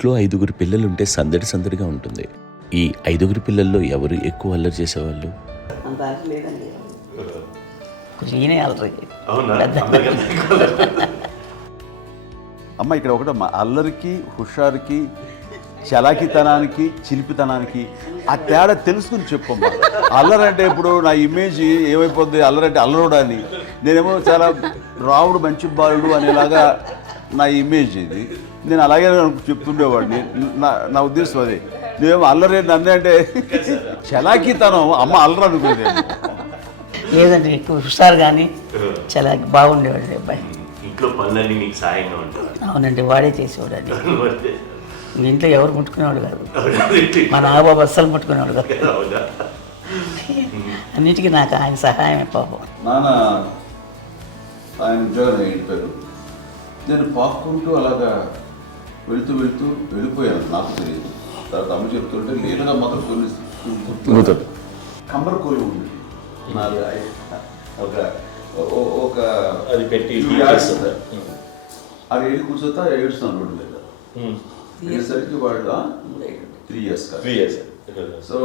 ఇంట్లో 5గురు పిల్లలుంటే సందడి సందడిగా ఉంటుంది. ఈ 5గురు పిల్లల్లో ఎవరు ఎక్కువ అల్లరి చేసేవాళ్ళు? అంత అల్లరి లేదండి. కొంచెం ఈయనే అల్లరి. అమ్మ ఇక్కడ ఒకటి అల్లరికి, హుషారుకి, చలాకితనానికి, చిలిపితనానికి ఆ తేడా తెలుసుకుని చెప్పమ్మా. అల్లరి అంటే ఇప్పుడు నా ఇమేజ్ ఏమైపోద్ది, అల్లరంటే అల్లరుడు అని, నేనేమో చాలా రావుడు మంచి బాలుడు అనేలాగా నా ఇమేజ్ ఇది. నేను అలాగే చెప్తుండేవాడిని. నా ఉద్దేశం అదే. నువ్వేమో అల్లరి నన్ను అంటే చలాకితనం, అమ్మ అల్లరి అనుకునేది. లేదండి, ఎక్కువ హుషారు కానీ చాలా బాగుండేవాడు అబ్బాయి. ఇంట్లో పనులన్నీ మీకు సాయంగా ఉంటాయి? అవునండి, వాడే చేసేవాడు. అది ఇంట్లో ఎవరు ముట్టుకునేవాడు కాదు. మా నాగబాబు అస్సలు ముట్టుకునేవాడు కాదు. అన్నిటికీ నాకు ఆయన సహాయమే పాపం. నాన్న ఆయన ఉద్యోగం వెళ్ళిపోయారు. నేను పాక్కుంటూ అలాగా వెళుతూ వెళ్ళిపోయాను. నాకు తెలియదు. తర్వాత అమ్మ చెప్తుంటే నేరుగా మాత్రం కొన్ని కమ్మర కోలు ఉంది నాది. ఒక అది పెట్టి అది వెళ్ళి కూర్చోతా ఏడుస్తున్నాను రోడ్డు మీద. వెళ్ళేసరికి వాళ్ళు 3 years సో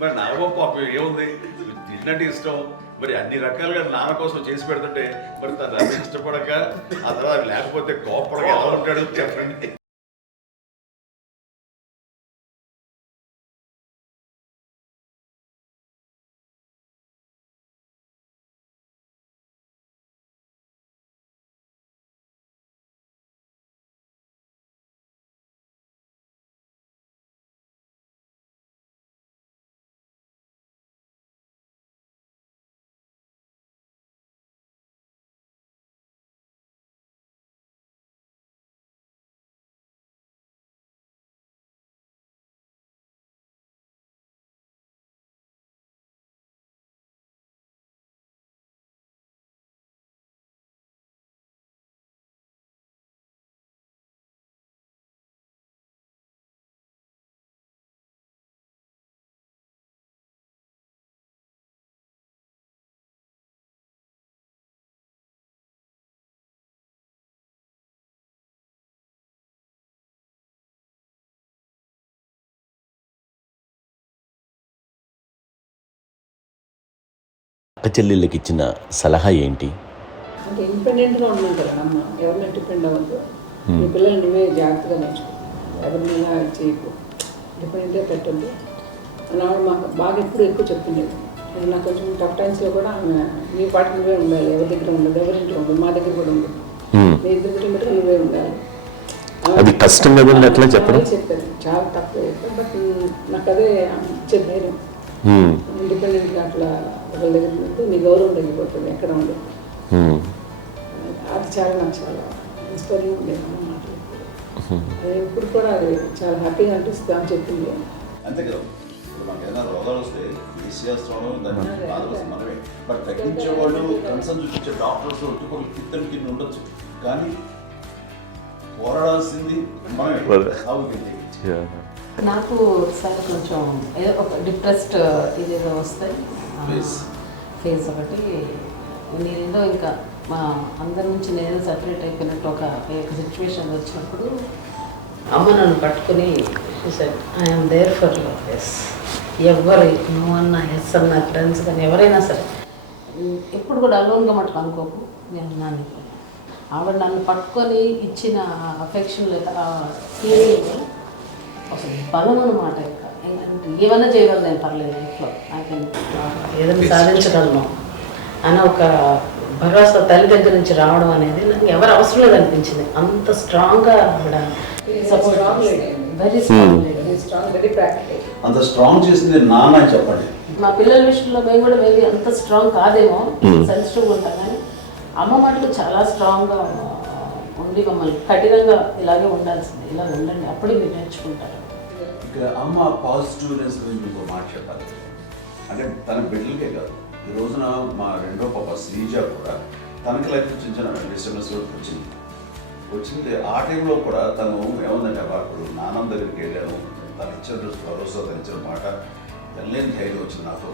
మరి నాగబాబు పాపం ఏముంది, తిన్నట్టు ఇష్టం. మరి అన్ని రకాలుగా నాన్న కోసం చేసి పెడుతుంటే మరి తను అది ఇష్టపడక ఆ తర్వాత లేకపోతే కోపడక ఎలా ఉంటాడు చెప్పండి. అక్క చెల్లెళ్ళకి ఇచ్చిన సలహా ఏంటి? అంటే ఇండిపెండెంట్గా ఉండమంటారు అమ్మ. ఎవరిని డిపెండ్ అవ్వద్దు. నీ పిల్లలు నువ్వే జాగ్రత్తగా నేర్చుకో, ఎవరిని చేయకు, డిపెండెంట్గా పెట్టద్దు అని ఆవిడ మాకు బాగా ఎక్కువ చెప్తుండేది. నాకు కొంచెం టఫ్ టైమ్స్లో కూడా ఆమె నీ పాటు నువ్వే ఉండాలి, ఎవరి దగ్గర ఉండదు, ఎవరింట్లో ఉండదు, మా దగ్గర కూడా ఉండదు, నీ ఇద్దరు కుటుంబం నువ్వే ఉండాలి. అది కష్టం కదండి అట్లా చెప్పడం. చెప్పారు, చాలా తక్కువ చెప్పారు. బట్ నాకు అదే ఇచ్చే ధైర్యం. ఇండిపెండెంట్గా అట్లా ఒకరి దగ్గర ఉంటే నీ గౌరవం తగ్గిపోతుంది, ఎక్కడ ఉండదు. అది చాలా నాకు చాలా ఇన్స్పైరింగ్ ఉండేది అమ్మ మాటలు. అది ఇప్పుడు కూడా అది చాలా హ్యాపీగా అనిపిస్తుంది అని చెప్పింది. అంతే కదా. ఇప్పుడు మనకి ఏదైనా రోగాలు వస్తే తీసేస్తాను దాన్ని బాధపడుతుంది మనమే. బట్ తగ్గించే వాళ్ళు కన్సర్న్ చూపించే డాక్టర్స్ ఒట్టుకోలు కిత్తలు కింద ఉండొచ్చు, కానీ పోరాడాల్సింది మనమే. నాకు సార్ కొంచెం ఏదో ఒక డిప్రెస్డ్ ఇదేదో వస్తాయి ఫేజ్ ఒకటి, నేనేదో ఇంకా మా అందరి నుంచి నేను సపరేట్ అయిపోయినట్టు ఒక సిచ్యువేషన్ వచ్చినప్పుడు అమ్మ నన్ను పట్టుకుని I'm there for yours. ఎవరు నువ్వు అన్నా ఎస్ అన్న ఫ్రెండ్స్ కానీ ఎవరైనా సరే ఎప్పుడు కూడా అలోన్గా మటుకు అనుకోకు, నేను నాన్న ఆవిడ నన్ను పట్టుకొని ఇచ్చిన అఫెక్షన్ లేదా ఫీలింగ్ అసలు బలం అన్నమాట. ఇంకా ఏమన్నా చేయగలను నేను, పర్లేదు లైఫ్లో ఏదైనా సాధించగలను అని ఒక భరోసా తల్లి దగ్గర నుంచి రావడం అనేది నాకు ఎవరు అవసరం లేదు అనిపించింది. అంత స్ట్రాంగ్గా ఆవిడ support, very strong, very practical. అంత స్ట్రాంగ్ చేసింది నాన్న అని చెప్పండి. మా పిల్లల విషయంలో మేము కూడా మేబీ అంత స్ట్రాంగ్ కాదేమో, సెన్సిటివ్గా ఉంటాం, కానీ అమ్మ మాటలు చాలా స్ట్రాంగ్గా ఉండి మమ్మల్ని కఠినంగా ఇలాగే ఉండాల్సింది, ఇలా ఉండండి అప్పుడే మీరు నేర్చుకుంటారు. ఇక్కడ అమ్మ పాజిటివ్నెస్ గురించి ఇంకో మాట చెప్పాలి. అంటే తన బిడ్డలకే కాదు, ఈ రోజున మా రెండో పాప శ్రీజ కూడా తనకి లైఫ్ చిన్న డిస్టర్బెన్స్ వచ్చింది. ఆ టైంలో కూడా తను ఏముందంటే అప్పుడు నాన్న దగ్గరికి వెళ్ళాను, తను ఇచ్చిన భరోసా, తను ఇచ్చిన మాట వెళ్ళలేని ధైర్యం వచ్చింది నాతో.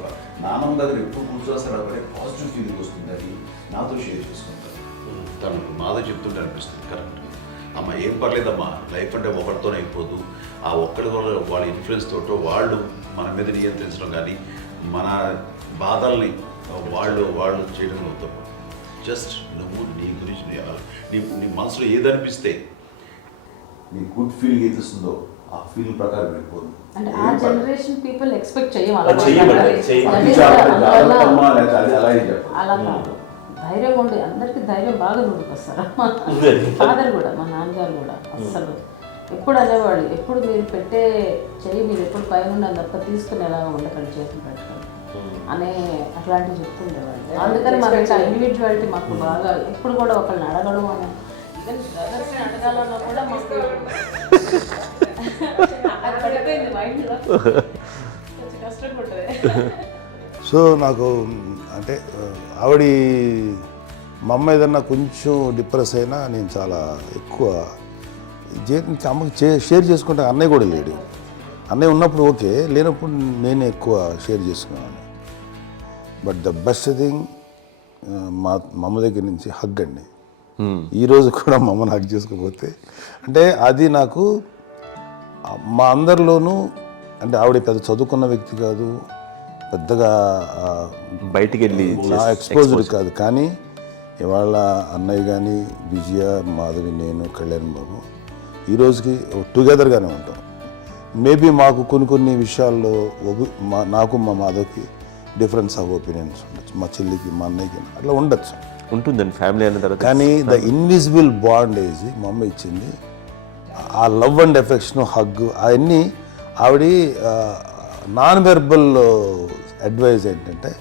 నాన్నమ్మ దగ్గర ఎప్పుడు కూర్చోస్తాడు అప్పుడే పాజిటివ్ ఫీలింగ్ వస్తుందని నాతో షేర్ చేసుకుంటాను. తను మాతో చెప్తుంటే అనిపిస్తుంది కరెక్ట్. అమ్మ ఏం పర్లేదమ్మా, లైఫ్ అంటే ఒకరితోనే అయిపోదు, ఆ ఒక్కడి వల్ల వాళ్ళ ఇన్ఫ్లుయెన్స్ తోటో వాళ్ళు మన మీద నియంత్రించడం కానీ మన బాధల్ని వాళ్ళు చేయడం అవుతాం. జస్ట్ నువ్వు నీ గురించి నీ మనసులో ఏదనిపిస్తే, నీ గుడ్ ఫీలింగ్ ఏది వస్తుందో ఆ ఫీలింగ్ ప్రకారం వెళ్ళిపోదు. అంటే ఆ జనరేషన్ పీపుల్ ఎక్స్పెక్ట్ చేయం అలా కాదు, ధైర్యం ఉండి అందరికి ధైర్యం బాగా నూరుకొస్తారు. ఫాదర్ కూడా, మా నాన్నగారు కూడా అస్సలు ఎప్పుడు అనేవాళ్ళు, ఎప్పుడు మీరు పెట్టే చెయ్యి మీరు ఎప్పుడు పైన ఉండాలి తప్ప తీసుకుని ఎలా ఉండకండి, చేతులు పెట్టుకొని అనే అట్లాంటివి చెప్తుండేవాళ్ళు. అందుకని మాకు ఇంకా ఇండివిజువాలిటీ మాకు బాగా ఎప్పుడు కూడా ఒకళ్ళని అడగడం అని, ఈవెన్ బ్రదర్స్ని అడగాలన్నా కూడా మాకు అది పడిపోయింది మైండ్లో, కొంచెం కష్టంగా ఉంటుంది. సో నాకు అంటే ఆవిడ మా అమ్మ ఏదన్నా కొంచెం డిప్రెస్ అయినా నేను చాలా ఎక్కువ అమ్మకి షేర్ చేసుకుంటే, అన్నయ్య కూడా లేడు. అన్నయ్య ఉన్నప్పుడు ఓకే, లేనప్పుడు నేనే ఎక్కువ షేర్ చేసుకున్నాను. బట్ ద బెస్ట్ థింగ్ మా అమ్మ దగ్గర నుంచి హగ్ అండి. ఈరోజు కూడా మా అమ్మని హగ్ చేసుకోకపోతే అంటే అది నాకు మా అందరిలోనూ, అంటే ఆవిడ పెద్ద చదువుకున్న వ్యక్తి కాదు, పెద్దగా బయటికి వెళ్ళి నా ఎక్స్పోజర్ కాదు, కానీ ఇవాళ అన్నయ్య కానీ విజయ, మాధవి, నేను, కళ్యాణ్ బాబు ఈ రోజుకి టుగెదర్గానే ఉంటాం. మేబీ మాకు కొన్ని విషయాల్లో నాకు మా మాధవ్కి డిఫరెన్స్ ఆఫ్ ఒపీనియన్స్ ఉండొచ్చు, మా చెల్లికి మా అన్నయ్యకి అట్లా ఉండొచ్చు, ఉంటుందండి ఫ్యామిలీ అన్న తర్వాత. కానీ ద ఇన్విజిబుల్ బాండేజ్ మా అమ్మ ఇచ్చింది, ఆ లవ్ అండ్ ఎఫెక్షన్, హగ్, అవన్నీ ఆవిడ నాన్ వెర్బల్ అడ్వైజ్ ఏంటంటే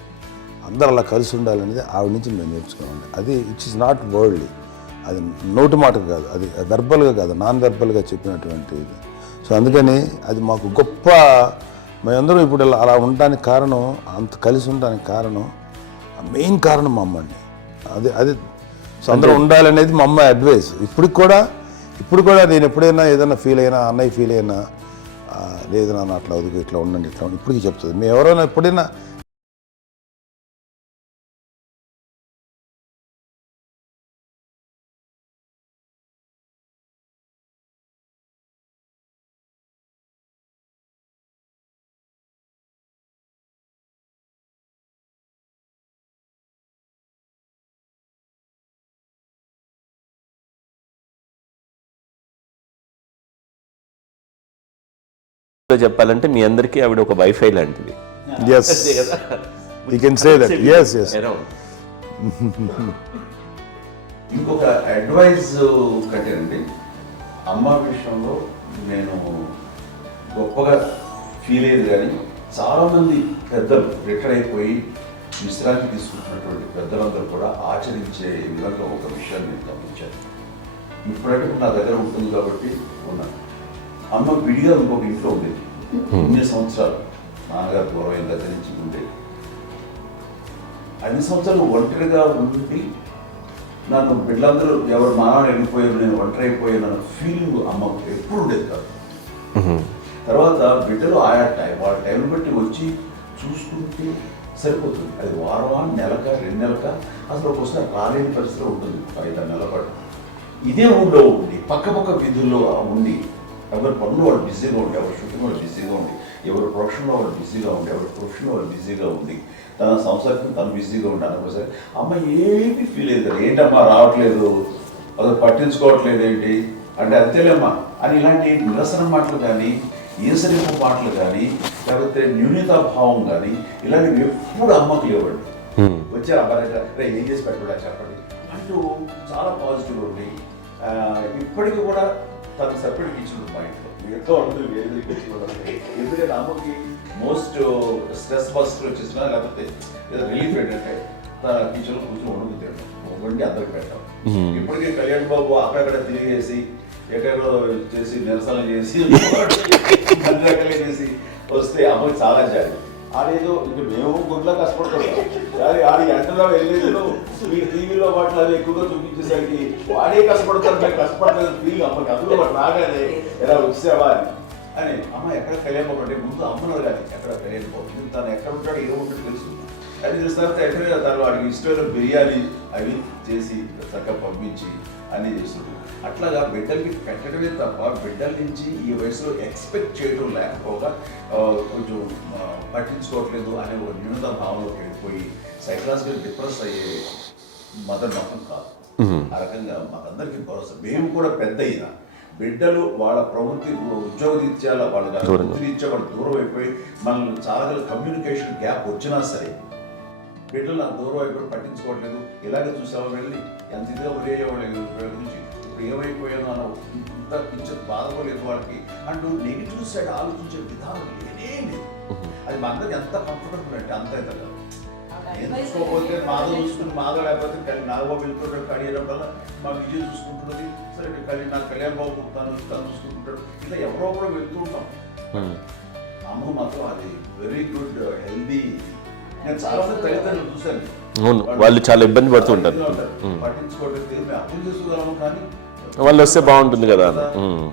అందరూ అలా కలిసి ఉండాలనేది ఆవిడ నుంచి మేము నేర్చుకున్నామండి. అది ఇట్స్ ఇస్ నాట్ వర్డ్లీ, అది నోటి మాట కాదు, అది వెర్బల్గా కాదు, నాన్ వెర్బల్గా చెప్పినటువంటి ఇది. సో అందుకని అది మాకు గొప్ప, మేమందరం ఇప్పుడు అలా ఉండడానికి కారణం, అంత కలిసి ఉండడానికి కారణం, మెయిన్ కారణం మా అమ్మ అండి. అది సో అందరూ ఉండాలనేది మా అమ్మ అడ్వైస్. ఇప్పుడు కూడా నేను ఎప్పుడైనా ఏదైనా ఫీల్ అయినా, అన్నయ్య ఫీల్ అయినా, లేదు నాన్న అట్లా వదుకు, ఇట్లా ఉండండి, ఇట్లా ఉండి ఇప్పటికీ చెప్తుంది. మేము ఎవరైనా ఎప్పుడైనా చెప్పాలంటే మీ అందరికీ ఆవిడ ఒక వైఫై లాంటిది. yes you can say that, yes ఇంకొక అడ్వైజ్ కట్టండి, అమ్మ విషయంలో నేను గొప్పగా ఫీల్ అయ్యేది, కానీ చాలామంది పెద్దలు రిటైర్ అయిపోయి విశ్రాంతి తీసుకుంటున్నటువంటి పెద్దలందరూ కూడా ఆచరించే విధంగా ఒక విషయాన్ని నేను గమనించాను. ఇప్పుడంటే నా దగ్గర ఉంటుంది కాబట్టి ఉన్నాను. అమ్మ విడిగా ఇంకొక ఇంట్లో ఉండేది, ఇన్ని సంవత్సరాలు నాన్నగారు దూరం అయిన దగ్గర నుంచి ఉండేది. అన్ని సంవత్సరాలు ఒంటరిగా ఉండి నన్ను బిడ్డలందరూ ఎవరు మానవులు వెళ్ళిపోయారు, నేను ఒంటరి అయిపోయాను అన్న ఫీలింగ్ అమ్మకు ఎప్పుడు ఉండేది కాదు. తర్వాత బిడ్డలు వాళ్ళ టైం బట్టి వచ్చి చూసుకుంటూ సరిపోతుంది. అది వారమా, నెలక, 2 నెలక, అసలు ఒకసారి రాలేని పరిస్థితిలో ఉంటుంది 5-6 నెలల పాటు. ఇదే ఊళ్ళో ఉండి పక్క వీధుల్లో ఉండి ఎవరి పనులు వాళ్ళు బిజీగా ఉండి, ఎవరి షూటింగ్ వాళ్ళు బిజీగా ఉండి, ఎవరి ప్రొఫెషన్లో వాళ్ళు బిజీగా ఉండి, ఎవరి ప్రొఫెషన్లో వాళ్ళు బిజీగా ఉండి, తన సంసారం తను బిజీగా ఉంటాను. ఒకసారి అమ్మ ఏమీ ఫీల్ అయ్యేది, ఏంటమ్మా రావట్లేదు, అసలు పట్టించుకోవట్లేదు ఏంటి అంటే అంతేలేమ్మా అని ఇలాంటి నిరసన మాటలు కానీ, ఈసరింపు మాటలు కానీ, లేకపోతే న్యూనతాభావం కానీ ఇలాంటివి ఎప్పుడు అమ్మకు లేవండి. వచ్చారు అబ్బాయి ఏం చేసి పెట్టడా చెప్పండి అంటూ చాలా పాజిటివ్ ఉండి ఇప్పటికీ కూడా తనకు సపరేట్ కిచెన్ ఉంది మా ఇంట్లో. ఎంతో ఉంటుంది వేరే కిచెన్. ఎందుకంటే అమ్మకి మోస్ట్ స్ట్రెస్ బస్టర్ వచ్చేసినా లేకపోతే ఏదో రిలీఫ్ ఏంటంటే తన కిచెన్లో కూర్చొని వండుకుంటాడు, వండి అందరికి పెట్టాం. ఇప్పటికీ కళ్యాణ్ బాబు అక్కడక్కడ తిరిగేసి ఎక్కడెక్కడో చేసి నిరసన చేసి అన్ని రకాలే చేసి వస్తే అమ్మకి చాలా జాలి. ఆడేదో ఇంకా మేము గుడ్లా కష్టపడుతున్నాం కానీ ఆడి ఎంతలో వెళ్ళేదో మీ టీవీలో వాటిలో అది ఎక్కువగా చూపించేసరికి వాడే కష్టపడతారు, మేము కష్టపడలేదు ఫీల్ అమ్మకి. అందులో వాడు రాగానే ఎలా వచ్చావా అని అమ్మ ఎక్కడ కళ్యాణ్ బాబు అంటే ముందు అమ్మన్నారు కానీ ఎక్కడ కళ్యాణ్ బాబు తను ఎక్కడ ఉంటాడు ఏ ఉంటాడు తెలుసు. అది తెలిసిన తర్వాత ఎక్కడ తను వాడికి ఇష్టమైన బిర్యానీ అవి చేసి చక్కగా పంపించి అన్నీ చేస్తుంటాడు. అట్లాగా బిడ్డలకి పెట్టడమే తప్ప బిడ్డల నుంచి ఈ వయసులో ఎక్స్పెక్ట్ చేయడం లేకపోగా కొంచెం పట్టించుకోవట్లేదు అనే ఒక న్యూనత భావంలోకి వెళ్ళిపోయి సైకలాజికల్ డిప్రెస్ అయ్యే మదర్ మొత్తం కాదు. ఆ రకంగా మాకందరికీ భరోసా. మేము కూడా పెద్ద అయినా బిడ్డలు వాళ్ళ ప్రవృత్తి ఉద్యోగరీత్యా వాళ్ళు వృత్తిరీత్యా వాళ్ళు దూరం అయిపోయి మనల్ని చాలా కమ్యూనికేషన్ గ్యాప్ వచ్చినా సరే బిడ్డలు నాకు దూరం అయిపోయి పట్టించుకోవట్లేదు. ఇలాగే చూసావా వెళ్ళి ఎంత ఇదిగా ఉదయ్యేవాళ్ళు గురించి ఇప్పుడు ఏమైపోయాను అన్న ఇంత కించెం బాధపడలేదు వాళ్ళకి అంటూ నెగిటివ్ సైడ్ ఆలోచించే విధానం లేనే లేదు. అది మా అందరికి ఎంత కంఫర్టబుల్ అంటే అంత అయితే కాదు. నేను చూసుకోకపోతే మాధవ్ చూసుకుని మాధవ్ లేకపోతే నాగబాబు వెళ్తుంటాడు కడియడం వల్ల మా విజయ్ చూసుకుంటున్నది సరే నాకు కళ్యాణ్ బాబు తను చూసుకుంటుంటాడు. ఇలా ఎవరో కూడా వెళ్తూ ఉంటాం. అమ్మ మాత్రం అది వెరీ గుడ్ హెల్దీ. నేను చాలా మంది తల్లిదండ్రులు చూశాను, అవును, వాళ్ళు చాలా ఇబ్బంది పడుతూ ఉంటారు. పట్టించుకోవడం మేము అర్థం చేసుకోగలము కానీ వాళ్ళు వస్తే బాగుంటుంది కదా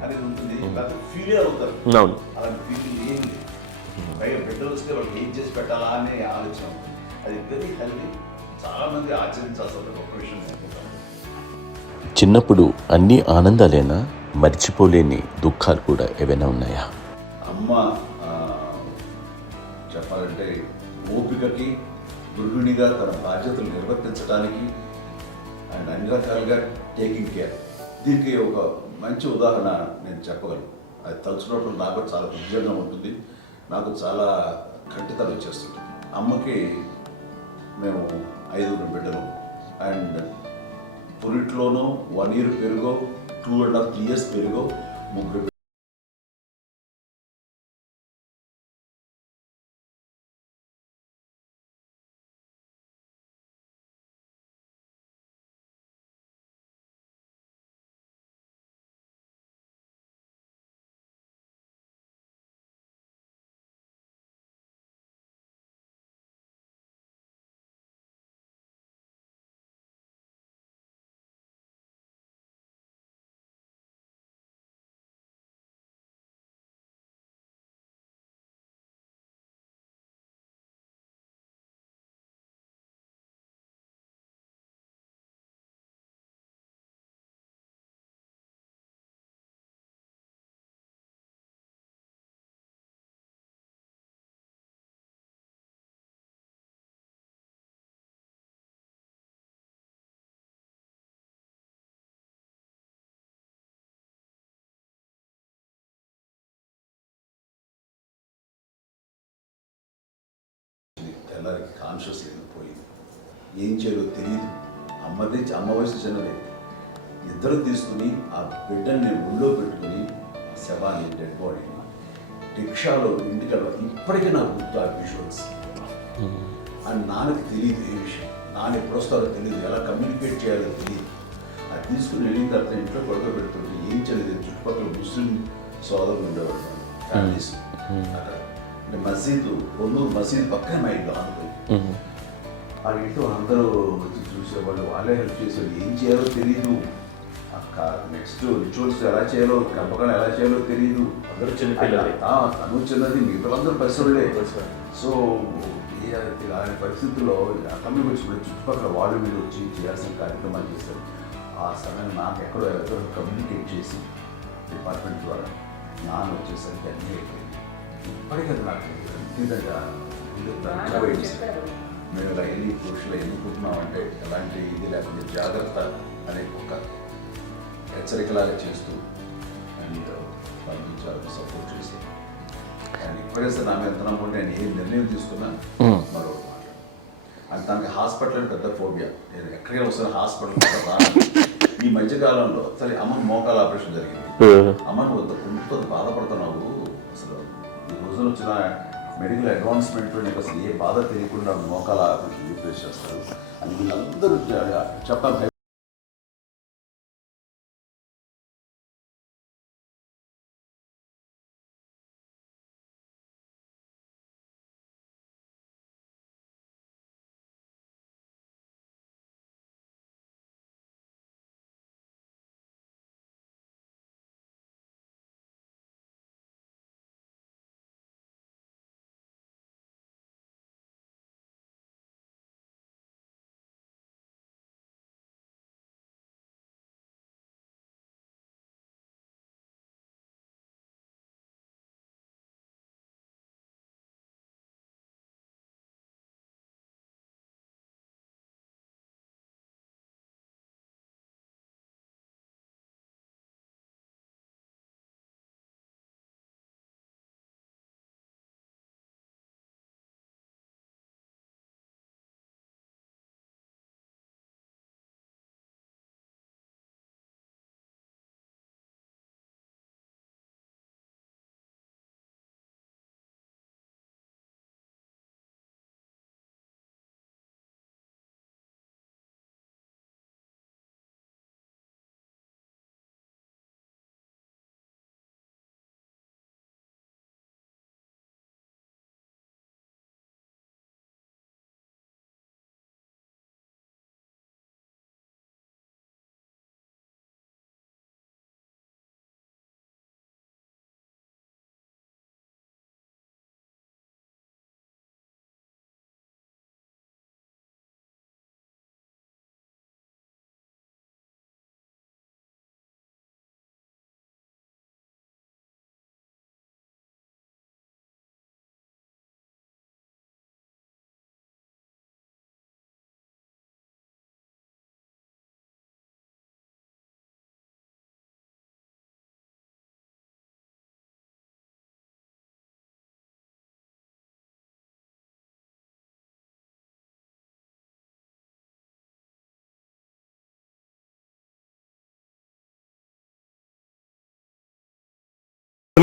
అనేది ఉంటుంది. ఫీల్ అవుతారు. అవును, అలాంటి ఫీల్ ఏం లేదు. పైగా బిడ్డలు వస్తే వాళ్ళు ఏం చేసి పెట్టాలా అనే ఆలోచన. అది వెరీ హెల్దీ. చాలా మంది ఆచరించాల్సిన గొప్ప విషయం అనుకుంటాను. చిన్నప్పుడు అన్ని ఆనందాలేనా, మర్చిపోలేని దుఃఖాలు కూడా ఏవైనా ఉన్నాయా? అమ్మ చెప్పాలంటే ఓపికకి, గృహిణిగా తన బాధ్యతలు నిర్వర్తించడానికి అండ్ అన్ని రకాలుగా టేకింగ్ కేర్, దీనికి ఒక మంచి ఉదాహరణ నేను చెప్పగలను. అది తలుచుకోవడం నాకు చాలా ఉద్యోగంగా ఉంటుంది, నాకు చాలా ఖండితలు వచ్చేస్తుంది. అమ్మకి మేము 5 బిడ్డలు అండ్ పురిట్లోనూ 1 year పెరుగో 2.5 years పెరుగో 3 తెల్లారికి కాన్షియస్ లేకపోయింది. ఏం చేయాలో తెలియదు. అమ్మ వయసు చిన్నదే. ఇద్దరు తీసుకుని ఆ బిడ్డని నేను ఒళ్ళో పెట్టుకుని శవాన్ని, డెడ్ బాడీని రిక్షాలో ఇంటికెళ్ళ ఇప్పటికీ నాకు గుర్తు ఆ విజువల్స్. అని నాన్నకి తెలియదు ఏ విషయం, నాన్న ఎప్పుడు వస్తారో తెలియదు, ఎలా కమ్యూనికేట్ చేయాలో తెలియదు. అది తీసుకుని వెళ్ళిన తర్వాత ఇంట్లో పడుకోబెడుతుంటే ఏం చేయలేదు. చుట్టుపక్కల ముస్లిం సోదరులు ఉండేవాళ్ళు ఫ్యామిలీస్. అంటే మసీదు, కొన్నూరు మసీదు పక్కన మా ఇంట్లో అనుకుని ఆ ఇంట్లో అందరూ వచ్చి చూసేవాళ్ళు, వాళ్ళే హెల్ప్ చేసేవాళ్ళు. ఏం చేయాలో తెలియదు. నెక్స్ట్ రిచువల్స్ ఎలా చేయాలో, కంపకాలు ఎలా చేయాలో తెలియదు. అందరూ చిన్నపిల్లలే. తను చిన్నది, మిగతాందరూ పరిసరులే. సో అలాంటి పరిస్థితుల్లో తమిళ వచ్చినప్పుడు చుట్టుపక్కల వాళ్ళు మీరు వచ్చి చేయాల్సిన కార్యక్రమాలు చేశారు. ఆ సమయం నాకు ఎక్కడో ఎవరో కమ్యూనికేట్ చేసి డిపార్ట్మెంట్ ద్వారా నాన్న వచ్చేసరికి అన్నీ అయిపోయింది. ఇప్పటికీ అది నాకు నిజంగా మేము ఇలా ఎన్ని పురుషులు ఎన్నుకుంటున్నామంటే ఎలాంటి ఇది లేకుండా జాగ్రత్త అనే ఒక హెచ్చరికలాగా చేస్తూ అండ్ పంపించారు, సపోర్ట్ చేసి. అండ్ ఇప్పుడే సార్ నా మీద ఎంత నమ్ముకుంటే నేను ఏ నిర్ణయం తీసుకున్నా మరో మాట అది తనకి హాస్పిటల్ పెద్ద ఫోబియా. నేను ఎక్కడికి వస్తాను హాస్పిటల్ ఈ మధ్యకాలంలో సరే అమ్మ మోకాల ఆపరేషన్ జరిగింది. అమ్మ నువ్వు కొంత బాధపడుతున్నావు, అసలు ఈ రోజున వచ్చిన మెడికల్ అడ్వాన్స్మెంట్లో నీకు అసలు ఏ బాధ తెలియకుండా మోకాల ఆపరేషన్ రీప్లేస్ చేస్తారు అని వీళ్ళందరూ చెప్పాలి.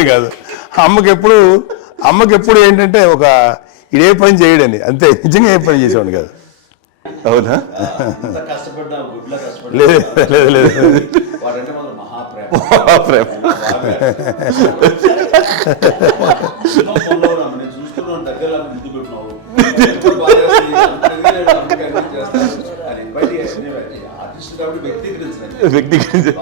కాదు అమ్మకి ఎప్పుడు ఏంటంటే ఒక ఇదే పని చేయడని, అంతే. నిజంగా ఏ పని చేసేవాడు కాదు. అవునా? కష్టపడ్డా గుడ్లో లేదు లేదు లేదు వాడంటే మన మహాప్రేమ. నేను చూస్తున్నాను దగ్గర ముద్దు పెట్టినావు ఆర్టిస్ట్ కాబట్టి వ్యక్తీకరించిన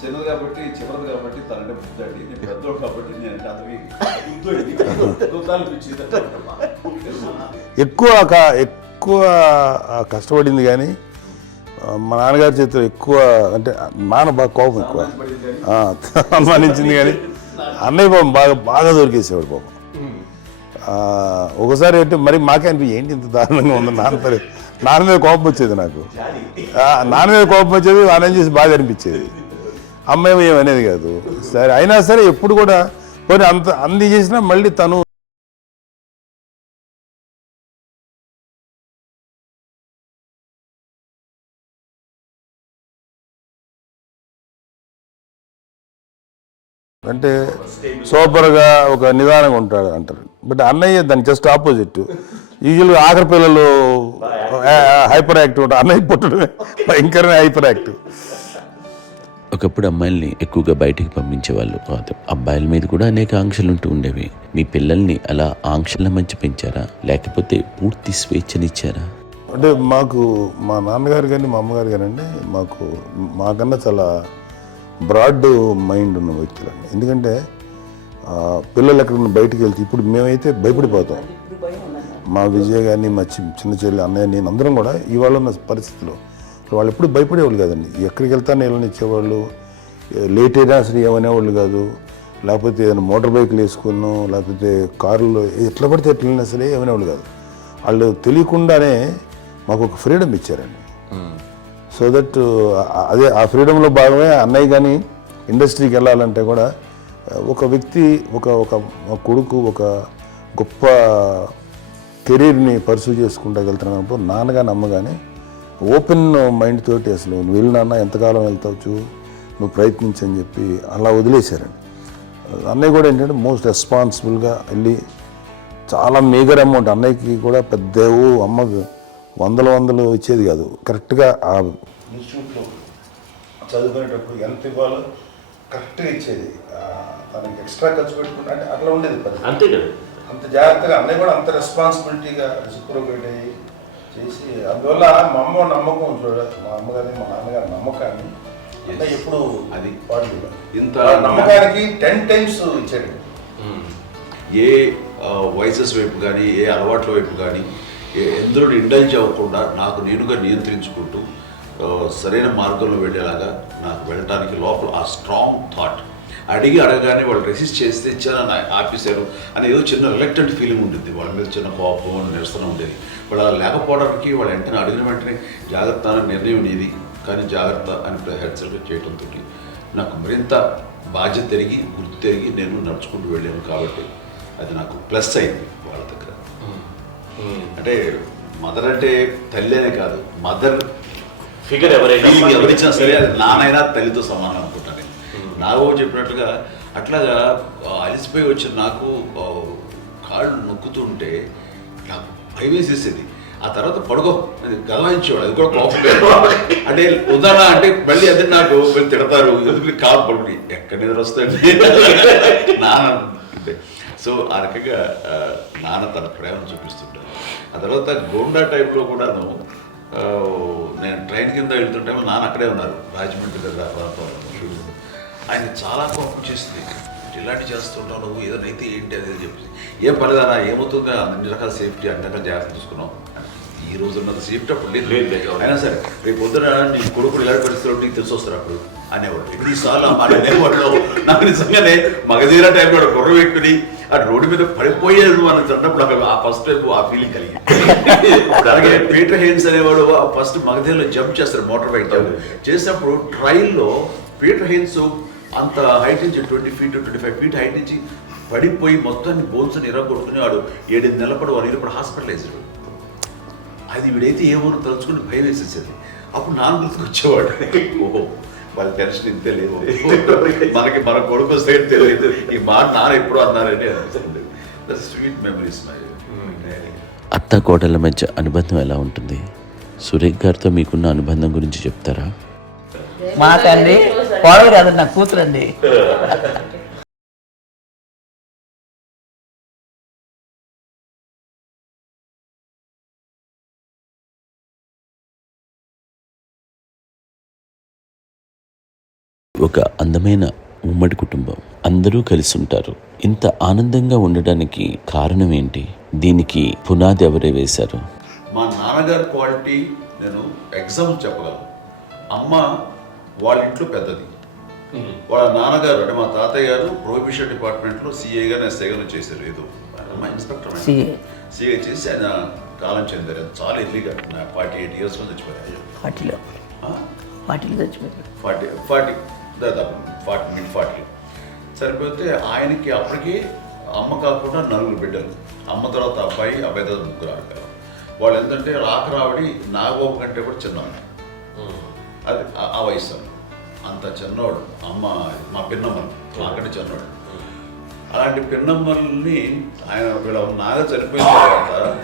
చిన్నది కాబట్టి చివరిది కాబట్టి తనంటే బుద్ధండి, నేను పెద్దోడు కాబట్టి నేనంటే అతనికి ఎక్కువ కష్టపడింది కానీ మా నాన్నగారి చేతిలో ఎక్కువ, అంటే నాన్న బాగా కోపం ఎక్కువ అనుమానించింది కానీ అన్నయ్య పాపం బాగా దొరికేసేవాడు పాపం. ఒకసారి అంటే మరి మాకే అనిపి ఏంటి ఇంత దారుణంగా ఉంది నాన్న మీద కోపం వచ్చేది నాకు. నాన్న మీద కోపం వచ్చేది, ఆనందం చేసి బాధ అనిపించేది. అమ్మాయి ఏమనేది కాదు. సరే అయినా సరే ఎప్పుడు కూడా పోనీ అంది చేసినా మళ్ళీ తను అంటే సూపర్గా ఒక నిదానంగా ఉంటాడు అంటారు. బట్ అన్నయ్య దాని జస్ట్ ఆపోజిట్. యూజువల్గా ఆఖరి పిల్లలు హైపర్ యాక్టివ్ ఉంటారు, అన్నయ్య పుట్టడమే భయంకరమైన హైపర్ యాక్టివ్. ఒకప్పుడు అమ్మాయిల్ని ఎక్కువగా బయటికి పంపించేవాళ్ళు కాదు, అబ్బాయిల మీద కూడా అనేక ఆంక్షలు ఉంటూ ఉండేవి. మీ పిల్లల్ని అలా ఆంక్షల మధ్య పెంచారా, లేకపోతే పూర్తి స్వేచ్ఛనిచ్చారా? అంటే మాకు మా నాన్నగారు కానీ మా అమ్మగారు కానీ అండి మాకన్నా చాలా బ్రాడ్ మైండ్ ఉన్న వ్యక్తులండి. ఎందుకంటే పిల్లలు ఎక్కడైనా బయటికి వెళ్తే ఇప్పుడు మేమైతే భయపడిపోతాం. మా విజయ్ కానీ మా చిన్న చెల్లి అన్నయ్య నేను అందరం కూడా ఇవాళ ఉన్న పరిస్థితిలో వాళ్ళు ఎప్పుడు భయపడేవాళ్ళు కాదండి. ఎక్కడికి వెళ్తాను వెళ్ళనిచ్చేవాళ్ళు, లేట్ అయినా అసలు ఏమనేవాళ్ళు కాదు. లేకపోతే ఏదైనా మోటార్ బైక్లు వేసుకున్నాం, లేకపోతే కారులో ఎట్లా పడితే ఎట్లా వెళ్ళినా సరే ఏమనేవాళ్ళు కాదు. వాళ్ళు తెలియకుండానే మాకు ఒక ఫ్రీడమ్ ఇచ్చారండి. సో దట్ అదే ఆ ఫ్రీడంలో భాగమే అన్నయ్య కానీ ఇండస్ట్రీకి వెళ్ళాలంటే కూడా ఒక వ్యక్తి ఒక కొడుకు ఒక గొప్ప కెరీర్ని పర్సూ చేసుకుంటూ వెళ్తున్నప్పుడు నాన్నగాని అమ్మగానే ఓపెన్ మైండ్ తోటి అసలు నువ్వు వెళ్ళినా ఎంతకాలం వెళ్తావచ్చు, నువ్వు ప్రయత్నించని చెప్పి అలా వదిలేశారండి. అన్నయ్య కూడా ఏంటంటే మోస్ట్ రెస్పాన్సిబుల్గా వెళ్ళి చాలా మేజర్ అమౌంట్ అన్నయ్యకి కూడా పెద్ద అమ్మకు వందలు ఇచ్చేది కాదు. కరెక్ట్గా ఆ ఇన్స్టిట్యూట్లో చదువుకునేటప్పుడు ఎంత ఇవ్వాలో కరెక్ట్గా ఇచ్చేది. తనకి ఎక్స్ట్రా ఖర్చు పెట్టుకుంటే అంటే అట్లా ఉండేది పరిస్థితి. అంతే కదా, అంత జాగ్రత్తగా అన్నయ్య కూడా అంత రెస్పాన్సిబిలిటీగా రెసిప్రోకేట్ అయ్యి చేసి అందువల్ల మా అమ్మ నమ్మకం చూడాలి, మా అమ్మగారి మా నాన్నగారి నమ్మకాన్ని అన్నయ్య ఎప్పుడు అది వాడు ఇంత నమ్మకానికి 10 times ఇచ్చాడు. ఏ వయసెస్ వైపు కానీ ఏ అలవాట్ల వైపు కానీ ఎందులో ఇండల్జ్ అవ్వకుండా నాకు నేనుగా నియంత్రించుకుంటూ సరైన మార్గంలో వెళ్ళేలాగా నాకు వెళ్ళడానికి లోపల ఆ స్ట్రాంగ్ థాట్ అడగగానే వాళ్ళు రెసిస్ట్ చేస్తే ఇచ్చారని ఆపేశారు అని ఏదో చిన్న రిలక్టెంట్ ఫీలింగ్ ఉంటుంది. వాళ్ళ మీద చిన్న కోపం నిరసన ఉండేది. వాళ్ళు అలా లేకపోవడానికి వాళ్ళు వెంటనే అడిగిన వెంటనే జాగ్రత్త అనే నిర్ణయం అనేది కానీ జాగ్రత్త అని హెచ్చరిక చేయడంతో నాకు మరింత బాధ్యత తిరిగి గుర్తు తిరిగి నేను నడుచుకుంటూ వెళ్ళాను. కాబట్టి అది నాకు ప్లస్ అయింది వాళ్ళ దగ్గర. అంటే మదర్ అంటే తల్లి అనే కాదు, మదర్ ఫిగర్ ఎవరైనా సరే అది నానైనా తల్లితో సమానం అనుకుంటాను. నాగో చెప్పినట్లుగా అట్లాగా అలిసిపోయి వచ్చిన నాకు కాళ్ళు నొక్కుతుంటే నాకు భయం వేసేసేది. ఆ తర్వాత పడుకో గదవాయించేవాడు, అది కూడా కోపం. అంటే ఉదాహరణ అంటే మళ్ళీ అదే నాకు తిడతారు, ఎందుకు కాలు పడుకుని ఎక్కడ నిద్ర వస్తుంది నాన్న. సో ఆ రకంగా నాన్న తన ప్రేమను చూపిస్తుంటారు. ఆ తర్వాత గోండా టైప్లో కూడాను నేను ట్రైన్ కింద వెళ్తుంటే నాన్న అక్కడే ఉన్నారు, రాజమండ్రి దగ్గర ప్రాంతంలో. ఆయన చాలా కోపం చేస్తుంది, ఇలాంటి చేస్తుంటావు నువ్వు, ఏదైనా అయితే ఏంటి అది చెప్పి. ఏం పర్లేదన్నా ఏమవుతుందో అన్ని రకాల సేఫ్టీ అన్ని రకాల జాగ్రత్త తీసుకున్నాం. ఈ రోజు ఉన్నంత సేఫ్టీ అప్పుడు లేదు. అయినా సరే రేపు పొద్దున నీ కొడుకులు ఇలాంటి పరిస్థితుల్లో నీకు తెలిసి వస్తారు అప్పుడు అనేవాడు. ఎన్నిసార్లు ఆ మాట అనేవాళ్ళు. నాకు నిజంగానే మగధీర టైంలో గుర్రం ఎక్కుని ఆ రోడ్డు మీద పడిపోయాడు అని అన్నప్పుడు అక్కడ ఆ ఫస్ట్ టైం ఆ ఫీలింగ్ కలిగింది. అలాగే పీటర్ హెయిన్స్ అనేవాడు ఫస్ట్ మగధీరలో జంప్ చేస్తారు, మోటార్ బైక్ జంప్ చేసినప్పుడు ట్రైల్లో పీటర్ హెయిన్స్ అంత హైట్ నుంచి 20 feet 25 feet హైట్ నుంచి పడిపోయి మొత్తాన్ని బోన్స్ని ఇరగొట్టుకుని వాడు 7 నెలలు ఇప్పుడు హాస్పిటలైజ్డ్. అది వీడైతే ఏమో తలుచుకుని భయం వేసేసేది. అప్పుడు నాన్న గుర్తుకు వచ్చేవాడు, ఓహో వాళ్ళ టెన్షన్ ఇంతే లేవు, మనకి మన కొడుకు వస్తే తెలియదు ఈ మాట నాన్న ఎప్పుడు అన్నారని అనిపిస్తుంది. Sweet memories. అత్త కోడళ్ళ మధ్య అనుబంధం ఎలా ఉంటుంది? సురేఖ్ గారితో మీకున్న అనుబంధం గురించి చెప్తారా? మాకండి కోడలు కాదండి, నా కూతురండి. ఒక అందమైన ఉమ్మడి కుటుంబం, అందరూ కలిసి ఉంటారు. ఇంత ఆనందంగా ఉండడానికి కారణం ఏంటి? దీనికి పునాది ఎవరే వేశారు? మా నాన్నగారి క్వాలిటీ నేను ఎగ్జాంపుల్ చెప్పగలను. అమ్మ వాళ్ళ ఇంట్లో పెద్దది, వాళ్ళ నాన్నగారు అంటే మా తాతయ్య గారు ప్రొహిబిషన్ డిపార్ట్మెంట్లో సిఐగానే ఎస్ఐగానే చేశారు. ఏదో మా ఇన్స్పెక్టర్ సిఐ చేసి ఆయన కాలం చెందారు. చాలా ఎర్లీగా 48 years చచ్చిపోయారు. 40 దాదాపు 40 సరిపోతే ఆయనకి అప్పటికి అమ్మ కాకుండా 4 బిడ్డలు. అమ్మ తర్వాత అబ్బాయి తర్వాత 3 ఆడపిల్లలు. వాళ్ళు ఎంతంటే రాకరావడి నాగబాబు కంటే కూడా చిన్నవాడు. అది ఆ వయసు అంత చిన్నవాడు. అమ్మ మా పిన్నమ్మలు నాకంటే చిన్నవాడు. అలాంటి పిన్నమ్మల్ని ఆయన వీళ్ళ నాగ చనిపోయిన తర్వాత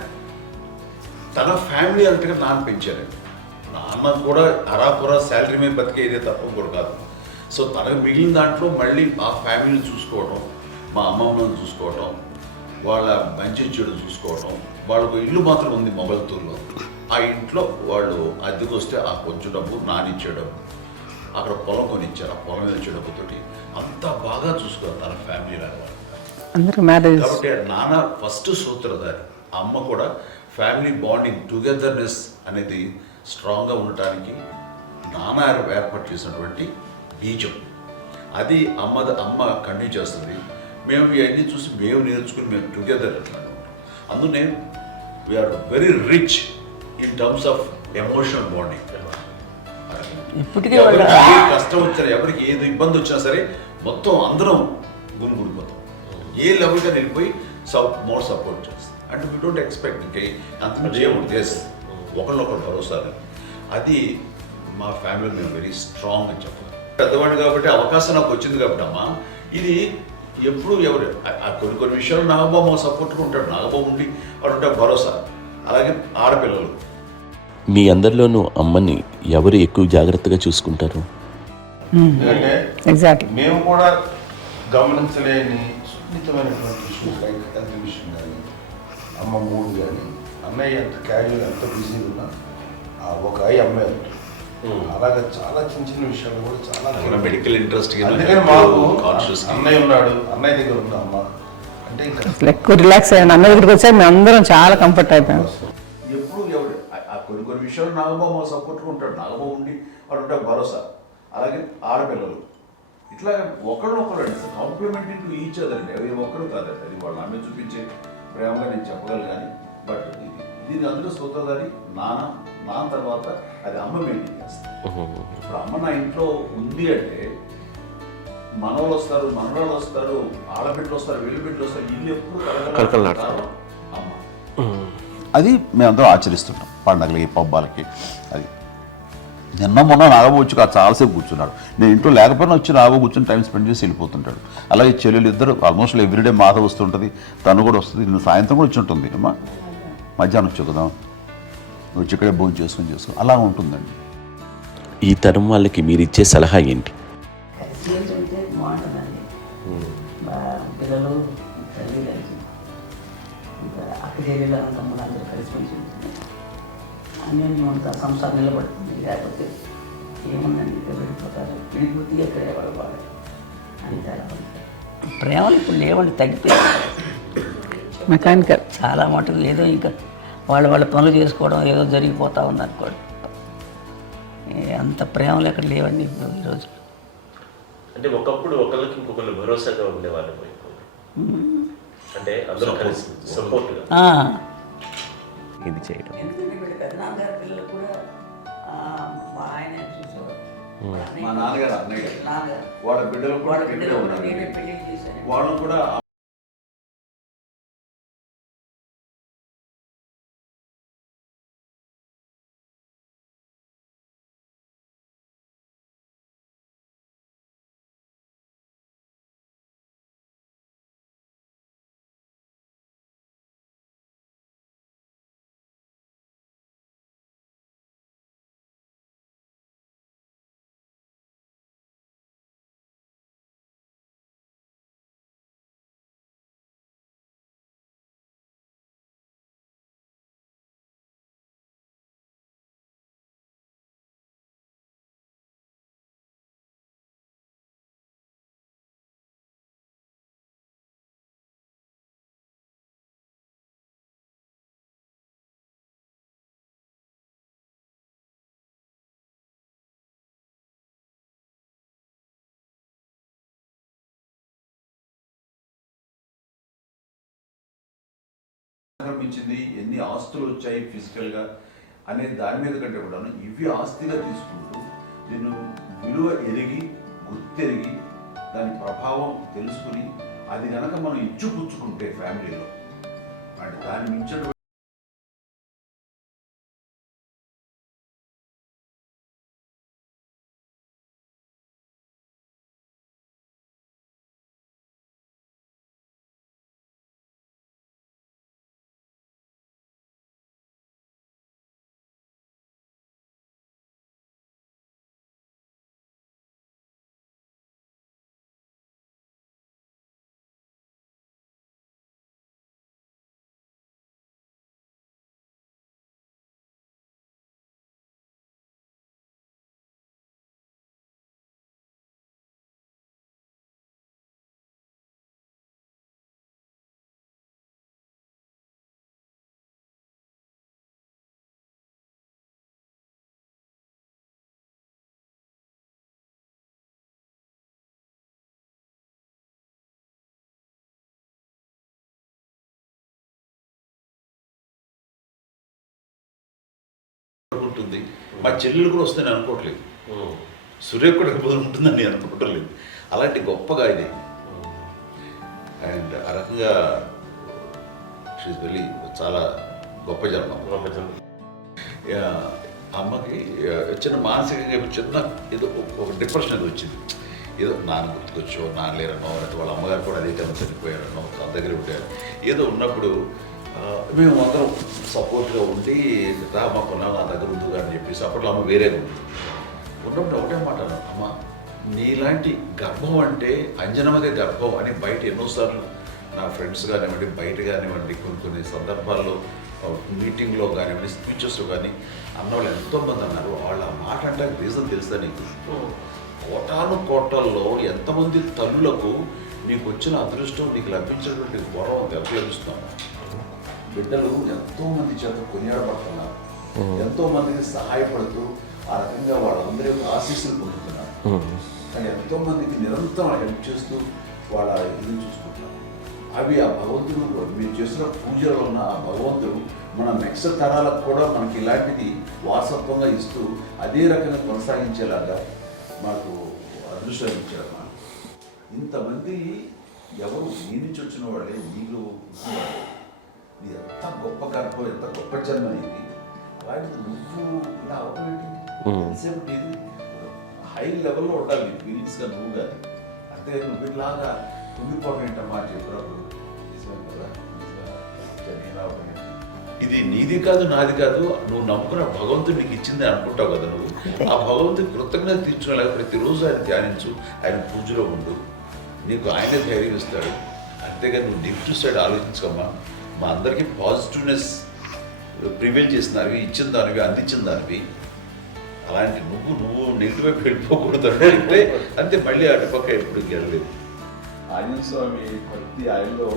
తన ఫ్యామిలీ అంతగా నాన్న పెంచారు. నాన్న కూడా అరాపురా శాలరీ మీద బతికేదే తప్ప కూడా కాదు. సో తనకు మిగిలిన దాంట్లో మళ్ళీ ఆ ఫ్యామిలీని చూసుకోవడం, మా అమ్మమ్మను చూసుకోవడం, వాళ్ళ మంచి చెడు చూసుకోవడం. వాళ్ళకు ఇల్లు మాత్రం ఉంది మొగల్తూరులో. ఆ ఇంట్లో వాళ్ళు అద్దెకు వస్తే ఆ కొంచెం డబ్బు నానిచ్చే డబ్బు, అక్కడ పొలం కొనిచ్చారు, ఆ పొలం ఇచ్చే డబ్బుతోటి అంతా బాగా చూసుకోవాలి తన ఫ్యామిలీ లాగా. అందరూ మ్యారేజ్ కాబట్టి నాన్న ఫస్ట్ సూత్రధారి, అమ్మ కూడా ఫ్యామిలీ బాండింగ్ టుగెదర్నెస్ అనేది స్ట్రాంగ్గా ఉండటానికి నాన్న ఏర్పాటు చేసినటువంటి బీజం. అది అమ్మ కంటిన్యూ చేస్తుంది. మేము ఇవన్నీ చూసి మేము నేర్చుకుని మేము టుగెదర్ అందునే we are very rich in terms of emotional bonding. ఇప్పటికే ఎవరికి ఏ కష్టం వచ్చినా, ఎవరికి ఏది ఇబ్బంది వచ్చినా సరే మొత్తం అందరం గుమిగూడిపోతాం. ఏ లెవెల్గా వెళ్ళిపోయి మోర్ సపోర్ట్ చేస్తాం. అండ్ వీ డోంట్ ఎక్స్పెక్ట్ ఇంకే అంత చేయకూడదు. ఎస్, ఒకరినొకరు భరోసా. అది మా ఫ్యామిలీ మేము వెరీ స్ట్రాంగ్ అని చెప్పాలి. పెద్దవాడిని కాబట్టి అవకాశం నాకు వచ్చింది కాబట్టి అమ్మ, ఇది ఎప్పుడు ఎవరు కొన్ని విషయాలు నాగబాబు సపోర్ట్గా ఉంటాడు. నాగబాబు ఉండి వాడు ఉంటే భరోసా. అలాగే ఆడపిల్లలు మీ అందరిలోనూ అమ్మని ఎవరు ఎక్కువ జాగ్రత్తగా చూసుకుంటారు? ఎందుకంటే ఎగ్జాక్ట్లీ మేము కూడా గమనించలేని సున్నితమైనటువంటి ఇష్యూస్ లైక్ హెల్త్ విషయం కానీ, అమ్మ మూడు కానీ, అన్నయ్య ఎంత క్యాజువల్ ఎంత బిజీ ఉన్నా ఒక అమ్మాయి ఉంటుంది. అలాగే చాలా చిన్న చిన్న విషయాలు కూడా చాలా మెడికల్ ఇంట్రెస్ట్. అందుకని మాకు అన్నయ్య ఉన్నాడు, అన్నయ్య దగ్గర ఉంది అమ్మ అంటే ఇంకా ఎక్కువ రిలాక్స్ అయ్యాను. అన్న దగ్గరికి వచ్చాక మేము అందరం చాలా కంఫర్ట్ అయిపోయాం. ఎప్పుడు ఎవరు కొన్ని విషయాలు నాగబాబు సపోర్ట్గా ఉంటాడు. నాగబాబు ఉండి వాడు ఉంటే భరోసా. అలాగే ఆడపిల్లలు ఇట్లా ఒకళ్ళొకరు అండి, కాంప్లిమెంటింగ్ టు ఈచ్ అదర్ అండి. అవి ఒక్కరు కాదండి, అది వాళ్ళ ఆమె చూపించే ప్రేమగా నేను చెప్పగలను. కానీ బట్ దీని అందులో సూత్రధారి నాన్న తర్వాత అది అమ్మ మెయింటైన్ చేస్తుంది. ఇప్పుడు అమ్మ నా ఇంట్లో ఉంది అంటే మనవలు వస్తారు, మనవరాలు వస్తారు, ఆడబిడ్డలు వస్తారు, వీళ్ళు బిడ్డలు వస్తారు, ఇల్లు ఎప్పుడు కలకలాడతారు అమ్మ. అది మేమందరం ఆచరిస్తుంటాం పండగలకి, పబ్బాలకి. అది నిన్న మొన్న నాగబాబు వచ్చి చాలాసేపు కూర్చున్నాడు. నేను ఇంట్లో లేకపోయినా వచ్చి నాగబాబు కూర్చొని టైం స్పెండ్ చేసి వెళ్ళిపోతుంటాడు. అలాగే చెల్లెలు ఇద్దరు ఆల్మోస్ట్ ఎవ్రీడే మాత వస్తుంటుంది, తను కూడా వస్తుంది. నిన్న సాయంత్రం కూడా వచ్చి ఉంటుంది. అమ్మా మధ్యాహ్నం వచ్చి కదా వచ్చి ఇక్కడే భోజనం చేసుకుని అలా ఉంటుందండి. ఈ తరం వాళ్ళకి మీరు ఇచ్చే సలహా ఏంటి? కలిసి ఉంటే బాగుంటుందండి. పిల్లలు తల్లి కలిసి, ఇంకా అక్క చెల్లెలు తమ్ముడు అందరూ కలిసిమెలిసి ఉంటుంది. అన్నీ ఉంటా సంసారం నిలబడుతుంది. లేకపోతే ఏముందండి, ఇక్కడ వెళ్ళిపోతారు, విడిపోతే ఎక్కడే పడవాలి అని చాలా ప్రేమలు ఇప్పుడు లేవండి, తగ్గిపోయాయి. మెకానికల్ చాలా మటుకు ఏదో ఇంకా వాళ్ళ పనులు చేసుకోవడం ఏదో జరిగిపోతూ ఉంది అనుకోండి. అంత ప్రేమలు ఎక్కడ లేవండి ఇప్పుడు ఈరోజు. అంటే ఒకప్పుడు ఒకళ్ళకి ఇంకొకళ్ళు భరోసాగా ఉండేవాళ్ళు. అంటే అందరూ కలిసి సపోర్ట్గా ఇది చేయడం. ఎందుకంటే వీళ్ళ పెద్దనాన్నగారి పిల్లలు కూడా ఆయన చూసేవారు. మా నాన్నగారు అన్నయ్య గారు నాన్నగారు వాళ్ళ బిడ్డలు కూడా వాళ్ళ ఇక్కడే బిడ్డలు ఉన్నారు. నేనే పెళ్లి చేశాను. వాళ్ళు కూడా కనిపించింది, ఎన్ని ఆస్తులు వచ్చాయి ఫిజికల్గా అనే దాని మీద కంటే కూడా ఇవి ఆస్తిగా తీసుకుంటూ దీన్ని విలువ ఎరిగి, గుర్తెరిగి, దాని ప్రభావం తెలుసుకుని అది కనుక మనం ఇచ్చిపుచ్చుకుంటే ఫ్యామిలీలో అంటే దాని మించిన మా చెల్లెలు కూడా వస్తే నేను అనుకోవట్లేదు, సూర్య కూడా ఉంటుందని నేను అనుకోవట్లేదు. అలాంటి గొప్పగా ఇది. అండ్ ఆ రకంగా షీఈ్ వెరీ చాలా గొప్ప జన్మ. అమ్మకి చిన్న మానసికంగా చిన్న ఏదో ఒక డిప్రెషన్ ఏదో వచ్చింది. ఏదో నాన్న గుర్తుకొచ్చో, నాన్న లేరనో, లేకపోతే వాళ్ళ అమ్మగారు కూడా అదే టైం చనిపోయారనో, తన దగ్గర ఉంటారు. ఏదో ఉన్నప్పుడు మేము అందరం సపోర్ట్గా ఉండి మా కొన్నాళ్ళు నా దగ్గర ఉందిగా అని చెప్పేసి అప్పట్లో అమ్మ వేరేగా ఉంది. ఉన్నప్పుడు ఒకటే మాట అన్నాను, అమ్మ నీలాంటి గర్భం అంటే అంజనమదే గర్భం అని బయట ఎన్నోసార్లు నా ఫ్రెండ్స్ కానివ్వండి, బయట కానివ్వండి, కొన్ని సందర్భాల్లో మీటింగ్లో కానివ్వండి, స్పీచెస్లో కానీ అన్నవాళ్ళు ఎంతోమంది అన్నారు. వాళ్ళ మాట అంటే రీజన్ తెలుసా నీకు? కోటాల్లో ఎంతమంది తల్లులకు నీకు వచ్చిన అదృష్టం, నీకు లభించినటువంటి గౌరవం ఎంత లభిస్తున్నాను. బిడ్డలు ఎంతోమంది చేత కొనియాడబడుతున్నారు, ఎంతోమందికి సహాయపడుతూ ఆ రకంగా వాళ్ళందరి యొక్క ఆశీస్సులు పొందుతున్నారు. కానీ ఎంతోమందికి నిరంతరం హెల్ప్ చేస్తూ వాళ్ళ ఇది చూసుకుంటున్నారు. అవి ఆ భగవంతుడు మీరు చేసిన పూజలో ఉన్న ఆ భగవంతుడు మన నెక్స్ట్ తరాలకు కూడా మనకి ఇలాంటిది వారసత్వంగా ఇస్తూ అదే రకంగా కొనసాగించేలాగా మనకు అదృష్టం ఇచ్చారు. ఇంతమంది ఎవరు నీ నుంచి వచ్చిన వాళ్ళే నీళ్ళు నీ ఎంత గొప్ప గర్భం, ఎంత గొప్ప జన్మ నీది. అలాంటిది నువ్వు ఇలా అవటమేంటి? ఎంతసేపు నీది హై లెవెల్లో ఉండాలి నీ ఫీలింగ్స్గా నువ్వు కానీ. అంతే నువ్వు ఇలాగా కుంగిపోవడం ఏంటమ్మా చెప్పినప్పుడు నిజమే కదా. ఇది నీది కాదు, నాది కాదు, నువ్వు నమ్ముకున్న భగవంతుడు నీకు ఇచ్చింది అనుకుంటావు కదా. నువ్వు ఆ భగవంతుడి కృతజ్ఞత తీర్చుకునేలాగా ప్రతిరోజు ఆయన ధ్యానించు, ఆయన పూజలో ఉండు, నీకు ఆయనే ధైర్యం ఇస్తాడు. అంతేగాని నువ్వు నెగిటివ్ సైడ్ ఆలోచించకమ్మా. మా అందరికీ పాజిటివ్నెస్ ప్రివైల్ చేసిన దానివి, ఇచ్చిన దానివి, అందించిన దానివి. అలాంటి నువ్వు నెగిటివ్ వైపు వెళ్ళిపోకూడదు అంటే అంతే. మళ్ళీ అటుపక్క ఎప్పుడు గెలలేదు. ఆంజనేయ స్వామి భక్తి ఆయనలో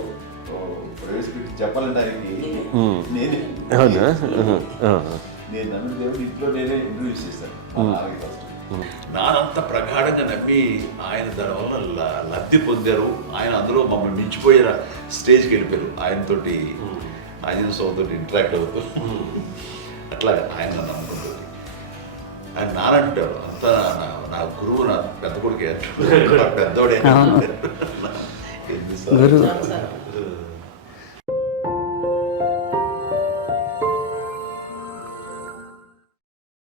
ప్రవేశపెట్టి చెప్పాలంటే ఆయనకి నేనే నేను నమ్మిన దేవుడు ఇంట్లో నేనే ఇంట్రడ్యూస్ చేశాను. నానంత ప్రగాఢంగా నమ్మి ఆయన దానివల్ల లబ్ధి పొందారు. ఆయన అందులో మమ్మల్ని మించిపోయిన స్టేజ్కి వెళ్ళిపోయారు. ఆయనతోటి ఆంజనేయ స్వామితో ఇంటరాక్ట్ అవుతూ అట్లా ఆయన నమ్ముకుంటుంది. ఆయన నానంటారు అంతా నా గురువు, నా పెద్ద కొడుకే, పెద్దోడే.